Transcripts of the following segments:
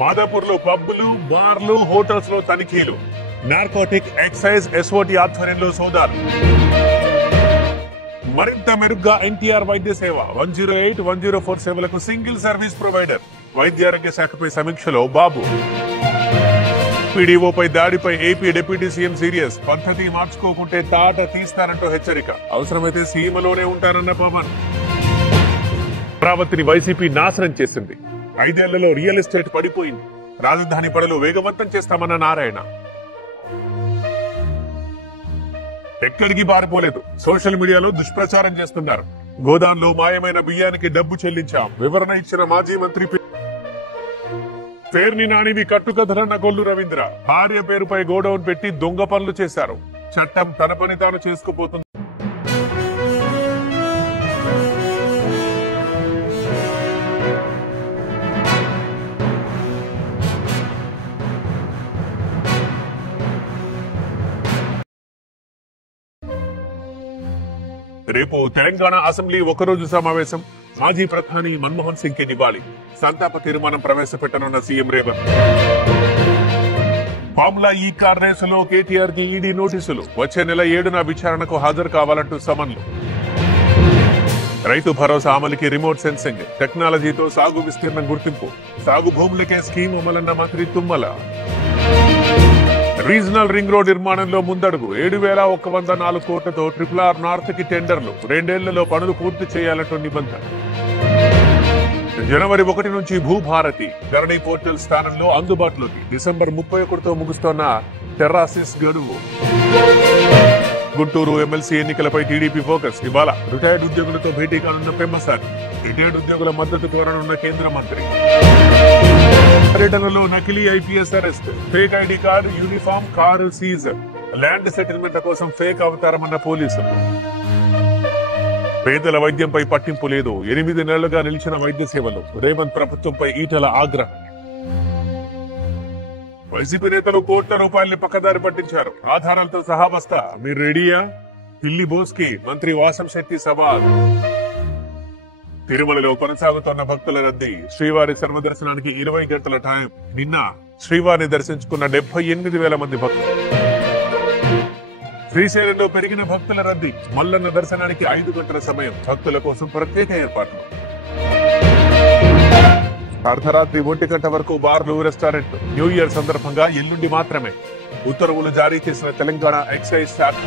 మాదాపూర్ లో పబ్బులు, బార్లు, హోటల్స్ లో తనిఖీలు. నార్కోటిక్ ఎక్సైజ్ ఎస్ఓటి ఆధ్వర్యంలో సోదాలు. మరింత మెరుగ్గా ఎన్టీఆర్ వైద్య సేవ 108, 104 సేవలకు సింగిల్ సర్వీస్ ప్రొవైడర్. వైద్యారోగ్య శాఖపై సమీక్షలో బాబు. పీడీఓపై దాడిపై ఏపీ డిప్యూటీ సీఎం సీరియస్. పద్ధతి మార్చుకోకుంటే తాట తీస్తారంటూ హెచ్చరిక. అవసరమైతే సీమలోనే ఉంటారన్న పవన్. అమరావతిని వైసీపీ నాశనం చేసింది. 5 ఏళ్లలో రియల్ ఎస్టేట్ పడిపోయింది. రాజధాని పనులు వేగవంతం చేస్తామన్న నారాయణ. ఎక్కడికి పారిపోలేదు. సోషల్ మీడియాలో దుష్ప్రచారం చేస్తున్నారు. గోదాంలో మాయమైన బియ్యానికి డబ్బు చెల్లించాం. వివరణ ఇచ్చిన మాజీ మంత్రి పేర్ని నానివి కట్టుకథలన్న కొల్లు రవీంద్ర. భార్య పేరుపై గోడౌన్ పెట్టి దొంగ పనులు చేశారు. చట్టం తన పని తాను చేసుకుపోతుంది. రేపు తెలంగాణ అసెంబ్లీ ఒకరోజు సమావేశం. మాజీ ప్రధాని మన్మోహన్ సింగ్ కి నివాళి. సంతాప తీర్మానం ప్రవేశపెట్టనున్న సీఎం రేవంత్. ఫార్ములా ఈ కార్ రేసులో కేటీఆర్ కి ఈడీ నోటీసులు. వచ్చే నెల 7న విచారణకు హాజరు కావాలంటూ సమన్లు. రైతు భరోసా అమలుకి రిమోట్ సెన్సింగ్ టెక్నాలజీతో సాగు విస్తీర్ణం గుర్తింపు. సాగు భూములకే స్కీమ్ అమలన్న మంత్రి తుమ్మల. రీజనల్ రింగ్ రోడ్ నిర్మాణంలో ముందడుగు. 7,104 కోట్లతో RRR నార్త్ కి టెండర్లు. 2 ఏళ్లలో పనులు పూర్తి చేయాలంటూ నిబంధన. జనవరి 1 నుంచి భూభారతి ధరణి పోర్టల్ స్థానంలో అందుబాటులోకి. డిసెంబర్ 31తో ముగుస్తోన్న టెర్రాసిస్ గడువు. గుంటూరు ఎమ్మెల్సీ ఎన్నికలపై టీడీపీ ఫోకస్. ఇవాళ రిటైర్డ్ ఉద్యోగులతో భేటీ కానున్న పెమ్మసాని. రిటైర్డ్ ఉద్యోగుల మద్దతు కోరనున్న కేంద్ర మంత్రి. పర్యటనలో నకిలీ IPS arrest. Fake ID card, uniform, car seize. Land settlement కోసం ఫేక్ అవతారమన్న పోలీసులు. పేదల వైద్యంపై పట్టింపు లేదు. 8 నెలలుగా నిలిచిన వైద్య సేవలు. రేవంత్ ప్రభుత్వంపై ఈటల ఆగ్రహం. వైసీపీ నేతలు కోట్ల రూపాయల్ని పక్కదారి పట్టించారు. ఆధారాలతో సహా వస్తా. మీరు రెడీయా? ఢిల్లీ బోస్ కి మంత్రి వాసంశెట్టి సవాల్. తిరుమలలో కొనసాగుతున్న భక్తుల రద్దీ. శ్రీవారి సర్వదర్శనానికి 20 గంటల టైం. నిన్న శ్రీవారిని దర్శించుకున్న 78,000 మంది భక్తులు. శ్రీశైలంలో పెరిగిన భక్తుల రద్దీ. మల్లన్న దర్శనానికి 5 గంటల సమయం. భక్తుల కోసం ప్రత్యేక ఏర్పాట్లు. అర్ధరాత్రి 1 గంట వరకు బార్లు, రెస్టారెంట్. న్యూ ఇయర్ సందర్భంగా ఎల్లుండి మాత్రమే ఉత్తర్వులు జారీ చేసిన తెలంగాణ ఎక్సైజ్ శాఖ.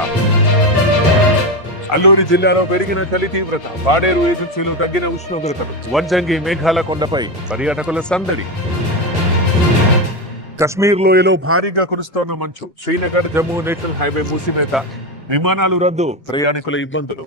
అల్లూరి జిల్లాలో పెరిగిన చలి తీవ్రత. పాడేరు ఏజెన్సీలో తగ్గిన ఉష్ణోగ్రతలు. వంజంగి మేఘాల కొండపై పర్యాటకుల సందడి. కశ్మీర్ లోయలో భారీగా కురుస్తోన్న మంచు. శ్రీనగర్ జమ్మూ నేషనల్ హైవే మూసివేత. విమానాలు రద్దు. ప్రయాణికుల ఇబ్బందులు.